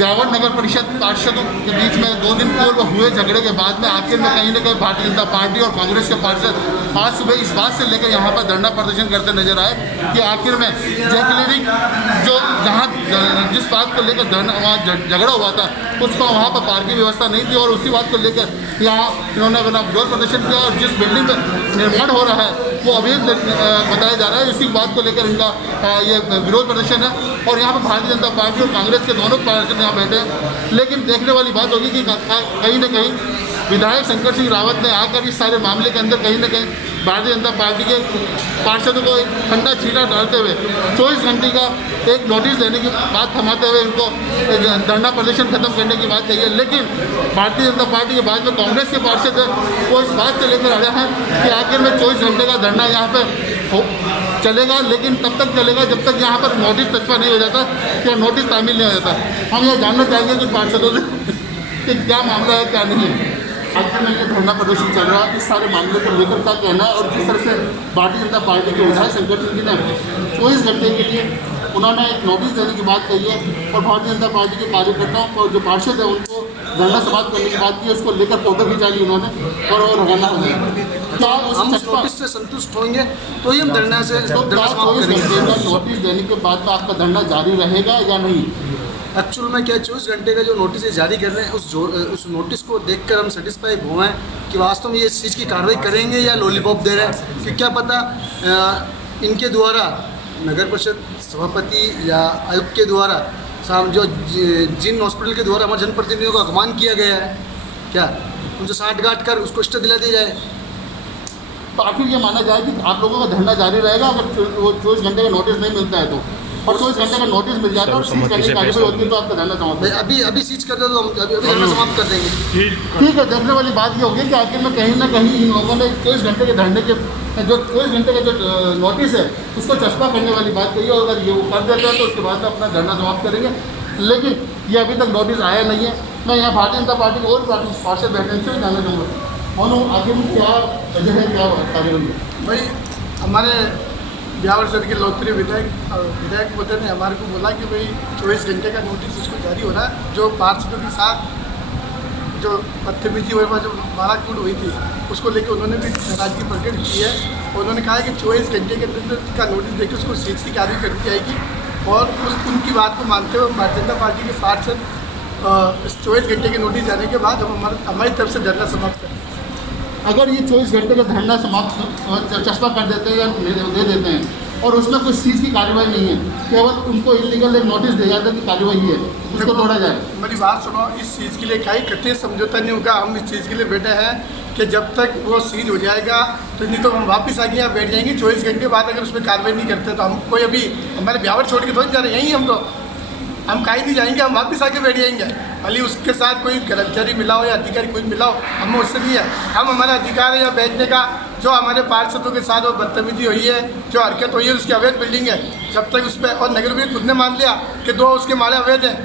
ब्यावर नगर परिषद पार्षदों के बीच में 2 दिन पूर्व हुए झगड़े के बाद में आखिर में कहीं न कहीं भारतीय जनता पार्टी और कांग्रेस के पार्षद आज सुबह इस बात से लेकर यहाँ पर धरना प्रदर्शन करते नजर आए कि आखिर में जयक्लियरिंग जो जहाँ जिस बात को लेकर वहाँ झगड़ा हुआ था उसको वहाँ पर पार्किंग व्यवस्था नहीं थी और उसी बात को लेकर यहाँ इन्होंने अपना विरोध प्रदर्शन किया और जिस बिल्डिंग में निर्माण हो रहा है वो अवैध बताया जा रहा है। इसी बात को लेकर इनका ये विरोध प्रदर्शन है और यहाँ पर भारतीय जनता पार्टी और कांग्रेस के दोनों पार्षद यहाँ बैठे हैं। लेकिन देखने वाली बात होगी कि कहीं न कहीं विधायक शंकर सिंह रावत ने आकर इस सारे मामले के अंदर कहीं न कहीं भारतीय जनता पार्टी के पार्षदों को एक ठंडा छींटा डालते हुए 24 घंटे का एक नोटिस देने की बात थमाते हुए इनको धरना प्रदर्शन खत्म करने की बात कही है। लेकिन भारतीय जनता पार्टी के बाद में कांग्रेस के पार्षद वो इस बात से लेकर अड़े हैं कि आखिर में 24 घंटे का धरना यहाँ पर चलेगा, लेकिन तब तक चलेगा जब तक यहाँ पर नोटिस तस्वीर नहीं हो जाता या नोटिस तामील नहीं हो जाता। हम यह जानना चाहेंगे कि पार्षदों से कि क्या मामला है क्या नहीं है। आखिर में ये धरना प्रदर्शन चल रहा है, इस सारे मामले को लेकर क्या कहना है और जिस तरह से भारतीय जनता पार्टी के विधायक शंकर सिंह जी ने 24 घंटे के लिए उन्होंने एक नोटिस देने की बात कही है और भारतीय जनता पार्टी के कार्यकर्ताओं और जो पार्षद है उनको धरना समाप्त करने की बात की है, उसको लेकर फोटो खिंचा ली उन्होंने और रवाना हो गए। क्या हम उस नोटिस से संतुष्ट होंगे तो ही हम धरना से नोटिस देने के बाद में आपका धरना जारी रहेगा या नहीं? एक्चुअल में क्या 24 घंटे का जो नोटिस जारी कर रहे हैं उस नोटिस को देखकर हम सेटिस्फाई हुए हैं कि वास्तव में ये इस चीज़ की कार्रवाई करेंगे या लॉलीपॉप दे रहे हैं कि क्या पता इनके द्वारा नगर परिषद सभापति या आयुक्त के द्वारा जो जिन हॉस्पिटल के द्वारा हमारे जनप्रतिनिधियों का अपमान किया गया है क्या उनसे साठ गांठ कर उसको इष्ट दिला दी जाए। तो आखिर ये माना जाए कि आप लोगों का धरना जारी रहेगा अगर वो 24 घंटे का नोटिस नहीं मिलता है तो, और 24 घंटे का नोटिस मिल जाता है और सीज करने की कार्रवाई होती है तो आपका धरना समाप्त अभी सीज कर दे तो हम अभी धरना समाप्त कर देंगे। ठीक है, देखने वाली बात ये होगी कि आखिर में कहीं ना कहीं इन लोगों ने 24 घंटे के धरने के जो 24 घंटे का जो नोटिस है उसको चस्पा करने वाली बात कही है और अगर ये वो कर देता है तो उसके बाद में अपना धरना समाप्त करेंगे। लेकिन ये अभी तक नोटिस आया नहीं है। मैं यहाँ भारतीय जनता पार्टी के और पार्षद बैठने से भी जानना चाहूँगा उन्होंने आखिर में क्या वजह है, क्या कार्यक्रम है? भाई हमारे ब्यावर शहर के लोकप्रिय विधायक बोलते ने हमारे को बोला कि भाई 24 घंटे का नोटिस इसको जारी हो रहा है। जो पार्षदों के साथ जो बदतमीजी हुई जो माराकूट हुई थी उसको लेकर उन्होंने भी नाराजगी प्रकट की है। उन्होंने कहा है कि 24 घंटे के अंदर का नोटिस देकर उसको सीज की कार्रवाई कर दी जाएगी और उनकी बात को मानते हुए भारतीय जनता पार्टी के पार्षद इस 24 घंटे के नोटिस जाने के बाद हम हमारी तरफ से धरना समाप्त करें। अगर ये 24 घंटे का धरना समाप्त चस्पा कर देते हैं या दे देते हैं और उसमें कोई चीज़ की कार्रवाई नहीं है, केवल उनको इलीगल एक नोटिस दिया जाता है कि कार्रवाई है, उसको तोड़ा जाए। मेरी बात सुनो, इस चीज़ के लिए कहीं कतई समझौता नहीं होगा। हम इस चीज़ के लिए बैठे हैं कि जब तक वो सीज हो जाएगा तो नहीं तो हम वापस आके यहाँ बैठ जाएंगे। 24 घंटे बाद अगर उसमें कार्रवाई नहीं करते तो हम कोई अभी हमारे ब्यावर छोड़ के थोड़ी जा रहे हैं, यहीं हम कहीं नहीं जाएंगे, हम वापस आके बैठ जाएंगे। भले उसके साथ कोई कर्मचारी मिला हो या अधिकारी कोई मिला हो, हमें उससे नहीं है। हम हमारा अधिकार है यहाँ बैठने का। जो हमारे पार्षदों के साथ वो बदतमीजी हुई है, जो हरकत हुई है, उसकी अवैध बिल्डिंग है। जब तक उस पर और नगर में खुद ने मान लिया कि 2 उसके माले अवैध हैं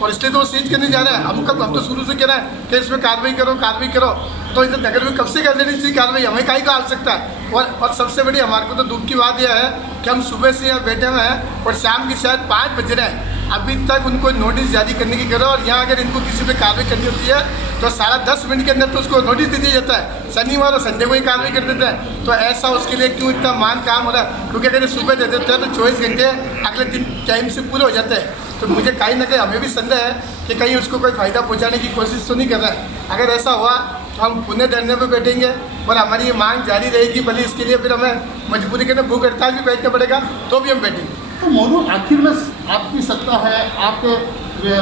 और इसलिए तो वो सीज करने जा रहे हैं। हम तो शुरू से कह रहे हैं कि इसमें कार्रवाई करो। तो इधर नगर में कब से कर लेनी चाहिए कार्रवाई, हमें कहीं का आ सकता है। और सबसे बड़ी हमारे को तो दुख की बात यह है कि हम सुबह से यहाँ बैठे हुए हैं और शाम के शायद 5 बज रहे हैं, अभी तक उनको नोटिस जारी करने की करो। और यहाँ अगर इनको किसी पे कार्रवाई करनी होती है तो 10.5 मिनट के अंदर तो उसको नोटिस दे दिया जाता है। शनिवार और संडे को ही कार्रवाई कर देते हैं। तो ऐसा उसके लिए क्यों इतना मान काम हो रहा है? क्योंकि अगर ये सुबह दे देते हैं तो 24 घंटे अगले दिन टाइम से पूरे हो जाते हैं। तो मुझे कहीं ना कहीं हमें भी संदेह है कि कहीं उसको कोई फ़ायदा पहुँचाने की कोशिश तो नहीं कर रहा है। अगर ऐसा हुआ तो हम पुनः धरने पर बैठेंगे और हमारी ये मांग जारी रहेगी। भले इसके लिए फिर हमें मजबूरी के भूख हड़ताल भी बैठना पड़ेगा तो भी हम बैठेंगे। तो मोनू, आखिर में आपकी सत्ता है, आपके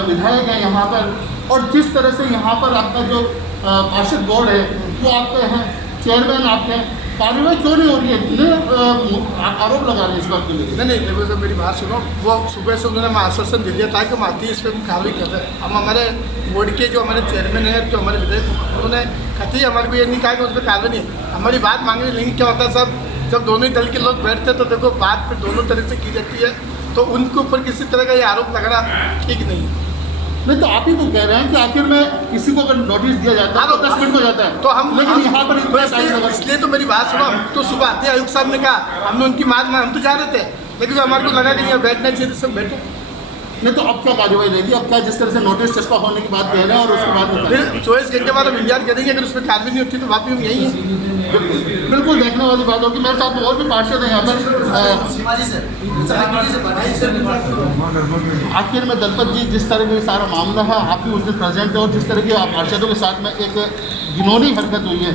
विधायक हैं यहाँ पर, और जिस तरह से यहाँ पर आपका जो पार्षद बोर्ड है वो आपके हैं, चेयरमैन आपके हैं, कार्रवाई क्यों नहीं हो रही है? आरोप लगा रहे हैं इस बात के लिए। नहीं देखो सर, मेरी बात सुनो। वो सुबह से उन्होंने हमें आश्वासन दे दिया था कि हम आती है इस पर कार्रवाई कर रहे हैं। हम हमारे बोर्ड के जो हमारे चेयरमैन हैं, जो हमारे विधायक, उन्होंने कतई हमारे को ये नहीं कहा कि उस पर कार्रवाई नहीं। हमारी बात मांगने लेकिन क्या होता है सब, जब दोनों ही दल के लोग बैठते हैं तो देखो बात फिर दोनों तरह से की जाती है। तो उनके ऊपर किसी तरह का ये आरोप लगना ठीक नहीं है। नहीं तो आप ही तो कह रहे हैं कि आखिर में किसी को अगर नोटिस दिया जाता है तो 10 मिनट हो जाता है, तो हम लेकिन यहाँ पर इसलिए तो मेरी बात सुनो। हम तो सुबह आते आयुक्त साहब ने कहा, हमने उनकी बात मान, हम तो जा रहे थे, लेकिन हमारे को लगा कि यहाँ बैठना चाहिए तो सब बैठे। नहीं तो अब क्या कार्रवाई रहेगी? अब क्या जिस तरह से नोटिस चस्पा होने की बात कह रहे हैं और उसके बाद फिर 24 घंटे बाद हम इंतजार करेंगे, अगर उसमें कार्रवाई नहीं होती तो वापस हम यही हैं। बिल्कुल देखने वाली बात होगी। मेरे साथ में और भी पार्षद हैं यहाँ पर। आखिर में दलपत जी, जिस तरह का सारा मामला है, आप भी उस दिन प्रेजेंट है और जिस तरह की पार्षदों के साथ में एक घिनौनी हरकत हुई है,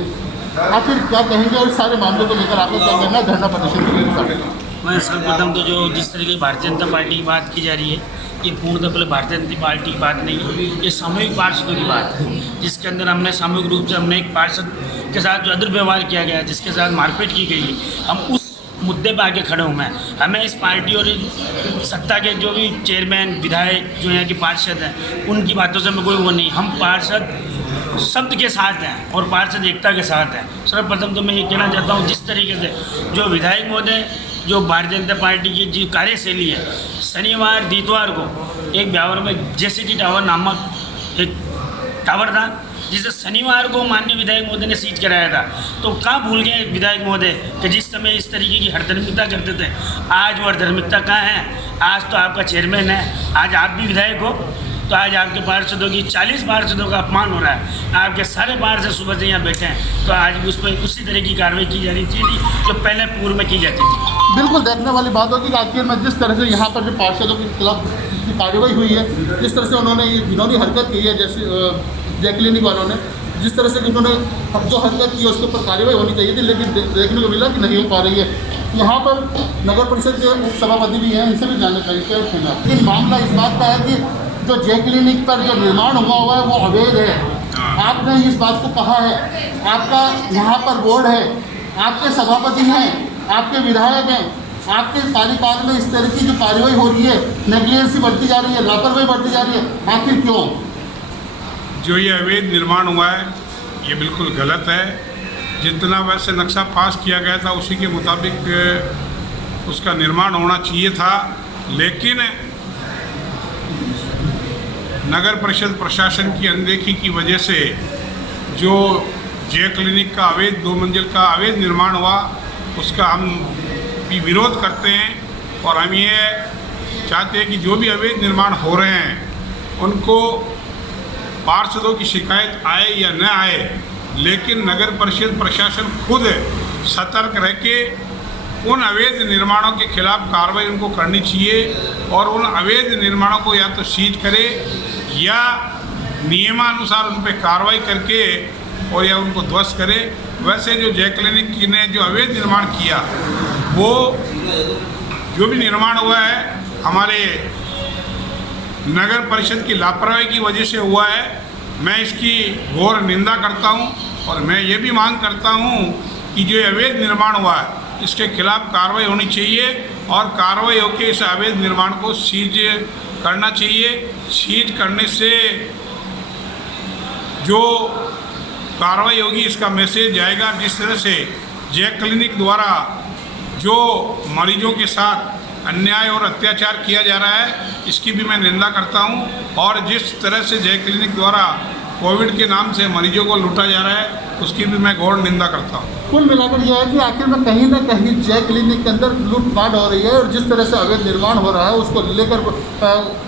आखिर क्या कहेंगे और सारे मामलों को लेकर आपको क्या करना है धरना प्रदर्शन के? मैं सर्वप्रथम तो जो जिस तरीके की भारतीय जनता पार्टी की बात की जा रही है, ये पूर्णतः पहले भारतीय जनता पार्टी की बात नहीं है, ये सामूहिक पार्षदों की बात है, जिसके अंदर हमने सामूहिक रूप से हमने एक पार्षद के साथ जो दुर्व्यवहार किया गया, जिसके साथ मारपीट की गई, हम उस मुद्दे पर आगे खड़े हूँ मैं। हमें इस पार्टी और सत्ता के जो भी चेयरमैन विधायक जो यहाँ के पार्षद हैं, उनकी बातों से हमें कोई वो नहीं। हम पार्षद शब्द के साथ हैं और पार्षद एकता के साथ हैं। सर्वप्रथम तो मैं ये कहना चाहता हूँ, जिस तरीके से जो विधायक महोदय, जो भारतीय जनता पार्टी की जो कार्यशैली है, शनिवार दितवार को एक ब्यावर में JCT टावर नामक एक टावर था, जिसे शनिवार को माननीय विधायक महोदय ने सीज कराया था। तो कहाँ भूल गए विधायक महोदय कि जिस समय इस तरीके की हरधर्मिकता करते थे, आज वो हरधर्मिकता कहाँ है? आज तो आपका चेयरमैन है, आज आप भी विधायक हो, तो आज आपके पार्षदों की 40 पार्षदों का अपमान हो रहा है। आपके सारे पार्षद सुबह से यहाँ बैठे हैं, तो आज उस पर उसी तरह की कार्रवाई की जा रही थी जो पहले पूर्व में की जाती थी। बिल्कुल देखने वाली बात होगी कि आखिर में जिस तरह से यहाँ पर जो पार्षदों के खिलाफ की कार्रवाई हुई है, जिस तरह से उन्होंने ये घिनौनी हरकत की है, जैसे जैक्लिनिक वालों ने जिस तरह से उन्होंने अब जो हरकत की है उसके ऊपर कार्रवाई होनी चाहिए थी, लेकिन देखने को मिला कि नहीं हो पा रही है। यहाँ पर नगर परिषद के उप सभापति भी हैं, इनसे भी जानना चाहिए क्या कहना। लेकिन मामला इस बात का है कि जो जैक्लिनिक पर जो निर्माण हुआ है वो अवैध है। आपने इस बात को कहा है, आपका यहाँ पर बोर्ड है, आपके सभापति हैं, आपके विधायक हैं, आपके कार्यकाल में इस तरह की जो कार्रवाई हो रही है, नेग्लिजेंसी बढ़ती जा रही है, लापरवाही बढ़ती जा रही है, आखिर क्यों? जो ये अवैध निर्माण हुआ है ये बिल्कुल गलत है। जितना वैसे नक्शा पास किया गया था उसी के मुताबिक उसका निर्माण होना चाहिए था, लेकिन नगर परिषद प्रशासन की अनदेखी की वजह से जो जे क्लिनिक का अवैध 2 मंजिल का अवैध निर्माण हुआ, उसका हम भी विरोध करते हैं। और हम ये चाहते हैं कि जो भी अवैध निर्माण हो रहे हैं उनको पार्षदों की शिकायत आए या न आए, लेकिन नगर परिषद प्रशासन खुद सतर्क रह के उन अवैध निर्माणों के खिलाफ कार्रवाई उनको करनी चाहिए और उन अवैध निर्माणों को या तो सीज करे या नियमानुसार उन पर कार्रवाई करके और या उनको ध्वस्त करे। वैसे जो जे क्लिनिक ने जो अवैध निर्माण किया, वो जो भी निर्माण हुआ है हमारे नगर परिषद की लापरवाही की वजह से हुआ है। मैं इसकी घोर निंदा करता हूं और मैं ये भी मांग करता हूं कि जो अवैध निर्माण हुआ है इसके खिलाफ कार्रवाई होनी चाहिए और कार्रवाई होकर इस अवैध निर्माण को सीज करना चाहिए। सीज करने से जो कार्रवाई होगी इसका मैसेज जाएगा। जिस तरह से जे क्लिनिक द्वारा जो मरीजों के साथ अन्याय और अत्याचार किया जा रहा है, इसकी भी मैं निंदा करता हूं। और जिस तरह से जे क्लिनिक द्वारा कोविड के नाम से मरीजों को लूटा जा रहा है, उसकी भी मैं घोर निंदा करता हूं। कुल मिलाकर यह है कि आखिर में कहीं ना कहीं जे क्लिनिक के अंदर लूटपाट हो रही है और जिस तरह से अवैध निर्माण हो रहा है उसको लेकर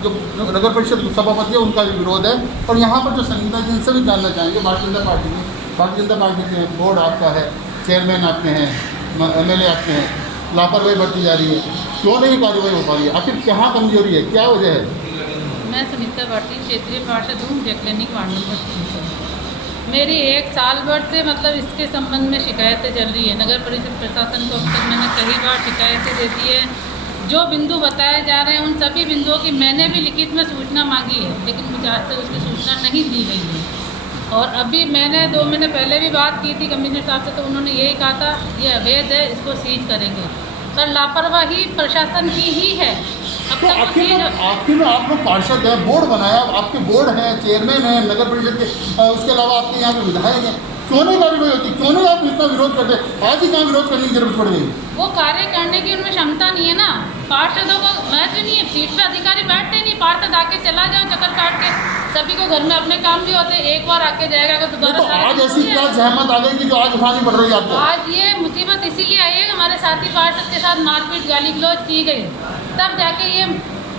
जो नगर परिषद सभापति है उनका भी विरोध है। और यहाँ पर जो संगीता जी, इनसे भी जानना चाहेंगे, भारतीय जनता पार्टी के बोर्ड आपका है, चेयरमैन आपके हैं, MLA आपके हैं, लापरवाही बढ़ती जा रही है, क्यों नहीं कार्रवाई हो पा रही है? आखिर कहाँ कमजोरी है, क्या वजह है? मैं सुनीता भाटी क्षेत्रीय पार्षद हूँ, जे क्लिनिक वार्ड नंबर 3 से। मेरी 1 साल भर से मतलब इसके संबंध में शिकायतें चल रही है। नगर परिषद प्रशासन को अब तक मैंने कई बार शिकायतें दे दी है। जो बिंदु बताए जा रहे हैं उन सभी बिंदुओं की मैंने भी लिखित में सूचना मांगी है, लेकिन मुझे आज तक उसकी सूचना नहीं दी गई है। और अभी मैंने 2 महीने पहले भी बात की थी कमिश्नर साहब से, तो उन्होंने यही कहा था ये अवैध है, इसको सीज करेंगे। पर लापरवाही प्रशासन की ही है। अब तो तक आखिर में आप लोग पार्षद हैं, बोर्ड बनाया, आपके बोर्ड हैं, चेयरमैन हैं नगर परिषद के, उसके अलावा आपके यहाँ पे विधायक हैं, क्यों नहीं कार्रवाई होती? क्यों नहीं आप इतना विरोध करते? आज ही कहाँ विरोध करने की जरूरत पड़ गई? वो कार्य करने की उनमें क्षमता नहीं है ना। पार्षदों को महत्व नहीं है, सीट पे अधिकारी बैठते नहीं। पार्षद आके चला जाओ चक्कर काट के, सभी को घर में अपने काम भी होते हैं, एक बार आके जाएगा तो दोबारा। तो आज ऐसी क्या जहमत आ गई कि जो आज उठानी पड़ रही है आपको? आज ये मुसीबत इसीलिए आई है कि हमारे साथी पार्षद के साथ मारपीट गाली गलौज की गई, तब जाके ये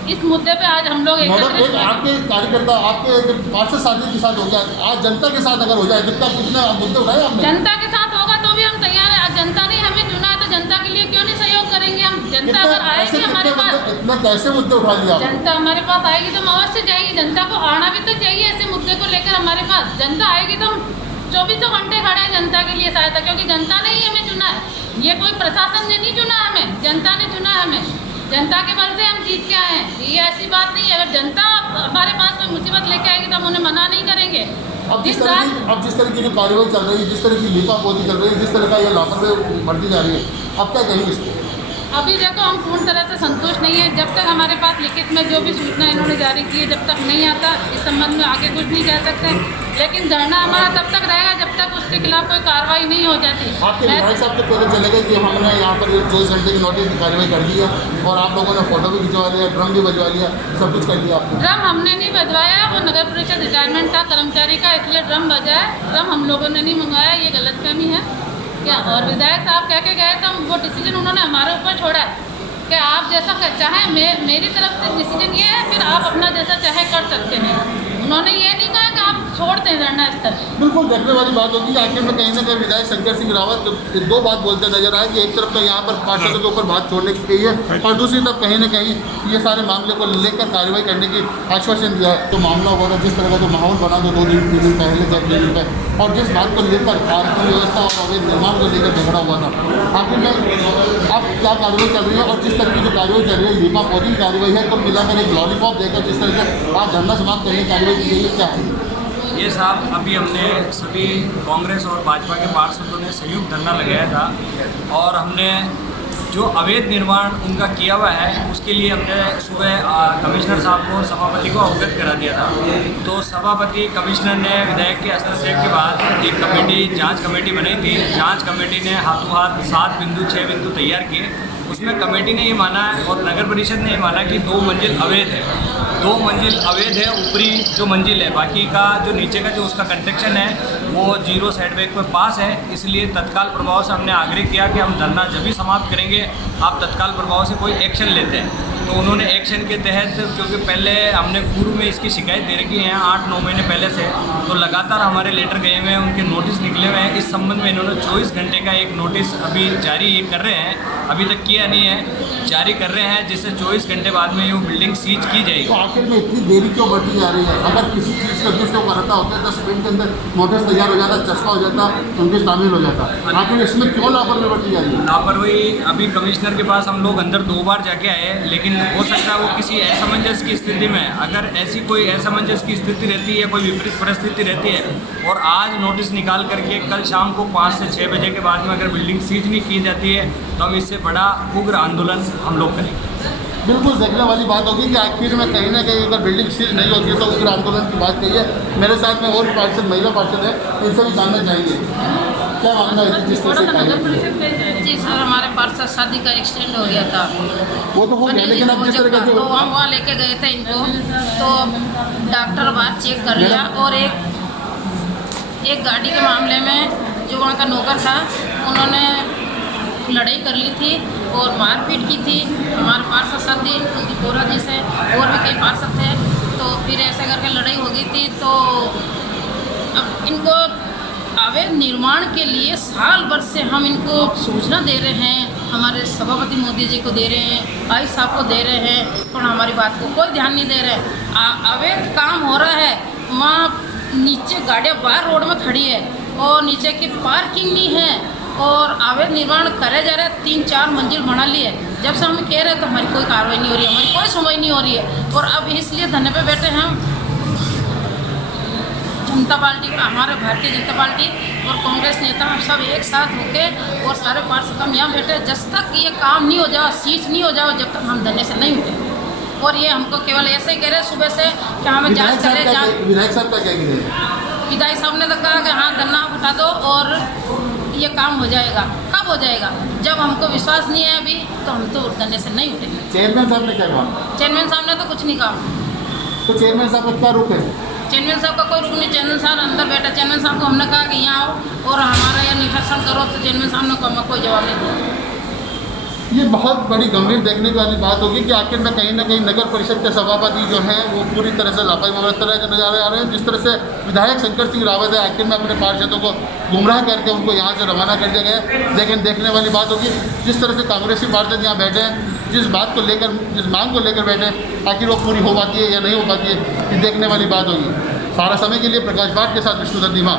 इस मुद्दे पे आज हम लोग मैडम, एकत्रित एक आपके कार्यकर्ता आपके पार्षद साथी के साथ हो गया, आज जनता के साथ अगर हो जाए तो कितने मुद्दे उठाए आपने? जनता के साथ होगा तो भी हम तैयार हैं। आज जनता ने हमें चुना है तो जनता के लिए क्यों नहीं सहयोग करेंगे हम। जनता अगर आएगी हमारे पास, इतना कैसे मुद्दे उठा लिया आपने? जनता हमारे पास आएगी तो हम अवश्य जाएगी। जनता को आना भी तो चाहिए ऐसे मुद्दे को लेकर हमारे पास। जनता आएगी तो हम 24 घंटे खड़े हैं जनता के लिए सहायता, क्योंकि जनता ने ही हमें चुना है। ये कोई प्रशासन ने नहीं चुना हमें, जनता ने चुना है हमें। जनता के बल से हम जीत के आए हैं। ये ऐसी बात नहीं है, अगर जनता हमारे पास कोई मुसीबत लेके आएगी तो हम उन्हें मना नहीं करेंगे। अब जिस तरह की जो कार्रवाई चल रही है, जिस तरह की लीपापोती चल रही है, जिस तरह का ये लापरवाही बढ़ती जा रही है, अब क्या कहेंगे इसको? अभी देखो हम पूर्ण तरह से संतुष्ट नहीं है। जब तक हमारे पास लिखित में जो भी सूचना इन्होंने जारी की है, जब तक नहीं आता इस संबंध में आगे कुछ नहीं कह सकते। लेकिन धरना हमारा तब तक रहेगा जब तक उसके खिलाफ कोई कार्रवाई नहीं हो जाती। आपके विधायक साहब को पता चलेगा कि हमने यहाँ पर 24 घंटे की नोटिस की कार्रवाई कर दी है और आप लोगों ने फोटो भी खिंचवा लिया, ड्रम भी बजवा लिया, सब कुछ कर दिया आपने? ड्रम हमने नहीं बजवाया, वो नगर परिषद रिटायरमेंट था कर्मचारी का, इसलिए ड्रम बजा है। ड्रम हम लोगों ने नहीं मंगवाया, ये गलतफहमी है क्या? और विधायक साहब कह के गए तो वो डिसीजन उन्होंने हमारे ऊपर छोड़ा है कि आप जैसा चाहें। मेरी तरफ से डिसीजन ये है, फिर आप अपना जैसा चाहे कर सकते हैं। उन्होंने ये नहीं कहा कि आप छोड़ दें धरना स्थल। बिल्कुल देखने वाली बात होगी कि आखिर में कहीं ना कहीं विधायक शंकर सिंह रावत दो बात बोलते नजर आए कि एक तरफ तो यहाँ पर पार्षदों के ऊपर बात छोड़ने की गई है और दूसरी तरफ कहीं ना कहीं ये सारे मामले को लेकर कार्रवाई करने की आश्वासन दिया है। तो मामला हुआ था, जिस तरह का जो माहौल बना था 2 दिन 3 दिन पहले जब दिन पर, और जिस बात को लेकर कानून व्यवस्था और अवैध निर्माण को लेकर झगड़ा हुआ था, आखिर में अब क्या कार्रवाई चल रही है और जिस तरह की जो कार्रवाई चल रही है लीपापोती कार्रवाई है, कुल मिलाकर एक लॉलीपॉप देकर जिस तरह से आज धरना समाप्त करने की कार्रवाई की गई है, क्या है ये साहब? अभी हमने सभी कांग्रेस और भाजपा के पार्षदों ने संयुक्त धरना लगाया था और हमने जो अवैध निर्माण उनका किया हुआ है उसके लिए हमने सुबह कमिश्नर साहब को और सभापति को अवगत करा दिया था। तो सभापति कमिश्नर ने विधायक के हस्तक्षेप के बाद एक कमेटी, जांच कमेटी बनाई थी। जांच कमेटी ने हाथों हाथ 7 बिंदु 6 बिंदु तैयार किए। उसमें कमेटी ने ये माना और नगर परिषद ने ये माना कि 2 मंजिल अवैध है, 2 मंजिल अवैध है, ऊपरी जो मंजिल है, बाकी का जो नीचे का जो उसका कंस्ट्रक्शन है वो 0 सेटबैक पर पास है। इसलिए तत्काल प्रभाव से हमने आग्रह किया कि हम धरना जब भी समाप्त करेंगे आप तत्काल प्रभाव से कोई एक्शन लेते हैं। तो उन्होंने एक्शन के तहत, क्योंकि पहले हमने पूर्व में इसकी शिकायत दे रखी है 8-9 महीने पहले से, तो लगातार हमारे लेटर गए हुए हैं, उनके नोटिस निकले हुए हैं। इस संबंध में इन्होंने 24 घंटे का एक नोटिस अभी जारी कर रहे हैं, अभी तक किया नहीं है, जारी कर रहे हैं, जिससे 24 घंटे बाद में वो बिल्डिंग सीज की जाएगी। तो आखिर में इतनी देरी क्यों बढ़ती जा रही है? अगर किसी चीज़ का जिसको करता होता है 10 मिनट के अंदर नोटिस तैयार हो जाता, चस्पा हो जाता, उनके शामिल हो जाता, आखिर इसमें क्यों लापरवाही बढ़ती जा रही है? लापरवाही अभी कमिश्नर के पास हम लोग अंदर 2 बार जाके आए, लेकिन हो सकता है वो किसी असमंजस की स्थिति में, अगर ऐसी कोई असमंजस की स्थिति रहती है, कोई विपरीत परिस्थिति रहती है और आज नोटिस निकाल करके कल शाम को 5 से 6 बजे के बाद में अगर बिल्डिंग सीज नहीं की जाती है तो हम इससे बड़ा उग्र आंदोलन हम लोग करेंगे। बिल्कुल देखने वाली बात होगी कि आखिर में कहीं ना कहीं अगर बिल्डिंग सीज नहीं होती है तो उग्र आंदोलन की बात कही है। मेरे साथ में और पार्षद, महिला पार्षद है, इनसे भी जानना चाहेंगे क्या मानना है जिस तरह से? जी सर, हमारे पार्षद शादी का एक्सटेंड हो गया था, वो तो हो गया, लेकिन अब जिस तरह तो हम वहाँ लेके गए थे इनको, तो डॉक्टर बाहर चेक कर लिया और एक गाड़ी के मामले में जो वहाँ का नौकर था उन्होंने लड़ाई कर ली थी और मारपीट की थी हमारे पार्षद साथी, उनकी बोरा जी से और भी कई पार्षद थे। तो फिर ऐसे करके लड़ाई हो गई थी। तो अब इनको अवैध निर्माण के लिए साल भर से हम इनको सूचना दे रहे हैं, हमारे सभापति मोदी जी को दे रहे हैं, आई साहब को दे रहे हैं, पर हमारी बात को कोई ध्यान नहीं दे रहे। अवैध काम हो रहा है, वहाँ नीचे गाड़ियाँ बाहर रोड में खड़ी है और नीचे की पार्किंग नहीं है और अवैध निर्माण करे जा रहे हैं, 3-4 मंजिल बना ली है। जब से हम कह रहे हैं तो हमारी कोई कार्रवाई नहीं हो रही है, हमारी कोई सुनवाई नहीं हो रही है। और अब इसलिए धरने पे बैठे हैं हम, जनता पार्टी, हमारे भारतीय जनता पार्टी और कांग्रेस नेता हम सब एक साथ होके और सारे पार्षद हम यहाँ बैठे, जब तक ये काम नहीं हो जाओ, सीज नहीं हो जाओ, जब तक हम धरने से नहीं उठे। और ये हमको केवल ऐसे ही कह रहे सुबह से कि हमें जांच करें। विधायक साहब का क्या कह रहे हैं? विधायक साहब ने तो कहा कि हाँ धरना उठा दो और ये काम हो जाएगा। कब हो जाएगा? जब हमको विश्वास नहीं है अभी तो हम तो धरने से नहीं उठेंगे। चेयरमैन साहब ने क्या कहा? चेयरमैन साहब ने तो कुछ नहीं कहा। तो चेयरमैन साहब का क्या रुख है? चेयरमैन साहब का कोई रुक नहीं, चेयरमैन साहब अंदर बैठा। चेयरमैन साहब को हमने कहा कि यहाँ आओ और हमारा यह निरीक्षण करो, तो चेयरमैन साहब ने हमें कोई जवाब नहीं दिया। ये बहुत बड़ी गंभीर देखने वाली बात होगी कि आखिर में कहीं ना कहीं नगर परिषद के सभापति जो हैं वो पूरी तरह से लापरवाही बरत रहे नजर आ रहे हैं। जिस तरह से विधायक शंकर सिंह रावत है आखिर में अपने पार्षदों को गुमराह करके उनको यहाँ से रवाना कर दिया गया। लेकिन देखने वाली बात होगी जिस तरह से कांग्रेसी पार्षद यहाँ बैठे हैं, जिस बात को लेकर, जिस मांग को लेकर बैठे हैं, आखिर वो पूरी हो पाती है या नहीं हो पाती है, ये देखने वाली बात होगी। सारा समय के लिए प्रकाश भाट के साथ विष्णु दत्त धीमा।